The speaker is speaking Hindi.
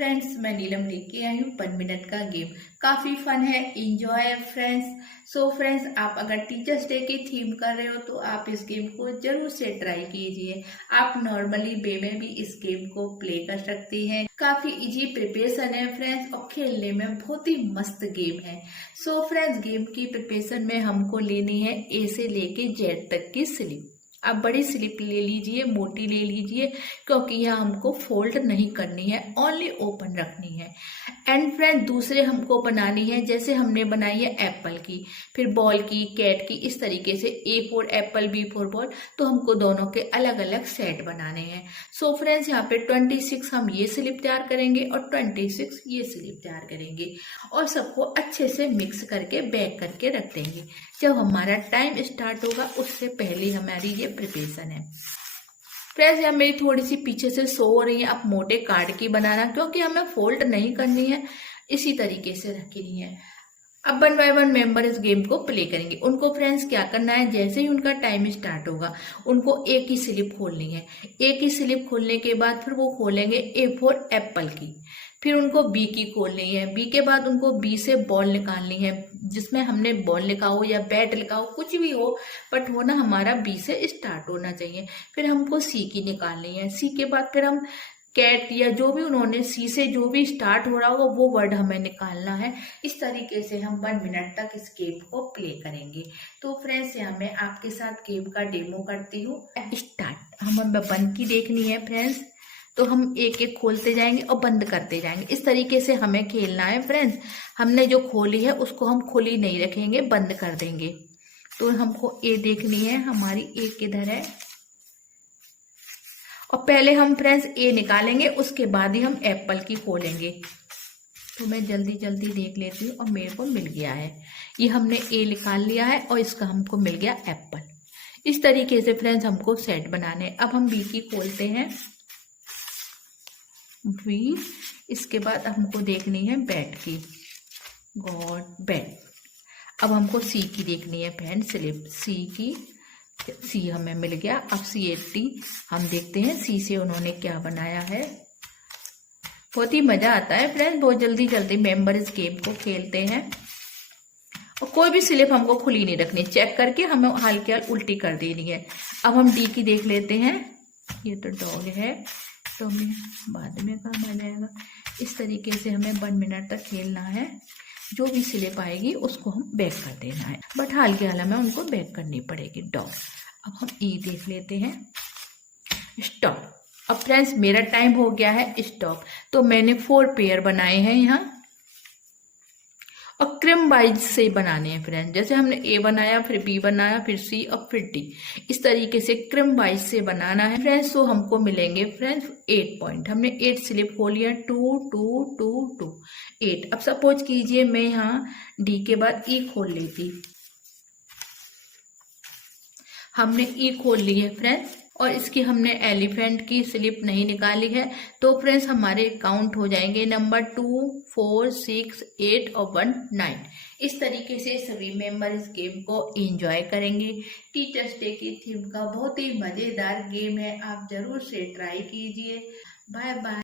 फ्रेंड्स मैं नीलम लेके आई हूँ 1 मिनट का गेम। काफी फन है, इंजॉय है फ्रेंड्स। सो फ्रेंड्स, आप अगर टीचर्स डे की थीम कर रहे हो तो आप इस गेम को जरूर से ट्राई कीजिए। आप नॉर्मली वे में भी इस गेम को प्ले कर सकती हैं। काफी इजी प्रिपरेशन है फ्रेंड्स और खेलने में बहुत ही मस्त गेम है। सो फ्रेंड्स, गेम की प्रिपरेशन में हमको लेनी है ए से लेके जेड तक की स्लिप। आप बड़ी स्लिप ले लीजिए, मोटी ले लीजिए, क्योंकि यहाँ हमको फोल्ड नहीं करनी है, ओनली ओपन रखनी है। एंड फ्रेंड, दूसरे हमको बनानी है जैसे हमने बनाई है एप्पल की, फिर बॉल की, कैट की, इस तरीके से A for Apple, B for ball. तो हमको दोनों के अलग अलग सेट बनाने हैं। सो फ्रेंड्स, यहाँ पे 26 हम ये स्लिप तैयार करेंगे और 26 ये स्लिप तैयार करेंगे और सबको अच्छे से मिक्स करके बैक करके रख देंगे। जब हमारा टाइम स्टार्ट होगा उससे पहले हमारी ये प्रिपरेशन है। फ्रेंड्स, यहाँ मेरी थोड़ी सी पीछे से शो हो रही है। आप मोटे कार्ड की बनाना, क्योंकि हमें फोल्ड नहीं करनी है, इसी तरीके से रखनी है। अब 1 बाय 1 मेंबर इस गेम को प्ले करेंगे। उनको फ्रेंड्स क्या करना है, जैसे ही उनका टाइम स्टार्ट होगा उनको एक ही स्लिप खोलनी है। एक ही स्लिप खोलने के बाद फिर वो खोलेंगे A फॉर एप्पल की, फिर उनको B की खोलनी है। B के बाद उनको B से बॉल निकालनी है, जिसमें हमने बॉल लिखा हो या बैट लिखा हो, कुछ भी हो, बट वो ना हमारा B से स्टार्ट होना चाहिए। फिर हमको C की निकालनी है। C के बाद फिर हम कैट या जो भी उन्होंने C से जो भी स्टार्ट हो रहा होगा वो वर्ड हमें निकालना है। इस तरीके से हम 1 मिनट तक इस गेम को प्ले करेंगे। तो फ्रेंड्स, यहाँ मैं आपके साथ गेम का डेमो करती हूँ। स्टार्ट। हमें बंद की देखनी है फ्रेंड्स, तो हम एक एक खोलते जाएंगे और बंद करते जाएंगे। इस तरीके से हमें खेलना है फ्रेंड्स। हमने जो खोली है उसको हम खुली नहीं रखेंगे, बंद कर देंगे। तो हमको ए देखनी है, हमारी ए किधर है, और पहले हम फ्रेंड्स ए निकालेंगे, उसके बाद ही हम एप्पल की खोलेंगे। तो मैं जल्दी जल्दी देख लेती हूँ और मेरे को मिल गया है। ये हमने ए निकाल लिया है और इसका हमको मिल गया एप्पल। इस तरीके से फ्रेंड्स हमको सेट बनाने। अब हम बी की खोलते हैं, बी। इसके बाद हमको देखनी है बैट की, गॉड बैट। अब हमको सी की देखनी है फ्रेंड स्लिप, सी की। सी हमें मिल गया। अब C80 हम देखते हैं सी से उन्होंने क्या बनाया है। बहुत ही मजा आता है फ्रेंड्स, बहुत जल्दी जल्दी मेंबर इस गेम को खेलते हैं। और कोई भी स्लिप हमको खुली नहीं रखनी, चेक करके हमें हल्की हल्की उल्टी कर देनी है। अब हम डी की देख लेते हैं। ये तो डॉग है, तो हमें बाद में काम आ जाएगा। इस तरीके से हमें 1 मिनट तक खेलना है। जो भी स्लिप आएगी उसको हम बैक कर देना है, बट हाल के हाल में उनको बैक करनी पड़ेगी, डॉग। अब हम ई देख लेते हैं, स्टॉप। अब फ्रेंड्स, मेरा टाइम हो गया है स्टॉप। तो मैंने 4 पेयर बनाए हैं यहाँ, और क्रम वाइज से बनाने हैं फ्रेंड्स। जैसे हमने ए बनाया, फिर बी बनाया, फिर सी और फिर डी, इस तरीके से क्रम वाइज से बनाना है फ्रेंड्स। तो हमको मिलेंगे फ्रेंड्स 8 पॉइंट। हमने 8 स्लिप खोली है, 2 2 2 2 8। अब सपोज कीजिए मैं यहाँ डी के बाद ई खोल लेती, हमने ई खोल ली है फ्रेंड्स, और इसकी हमने एलिफेंट की स्लिप नहीं निकाली है। तो फ्रेंड्स, हमारे काउंट हो जाएंगे नंबर 2 4 6 8 और 1 9। इस तरीके से सभी मेंबर इस गेम को एंजॉय करेंगे। टीचर्स डे की थीम का बहुत ही मजेदार गेम है, आप जरूर से ट्राई कीजिए। Bye bye.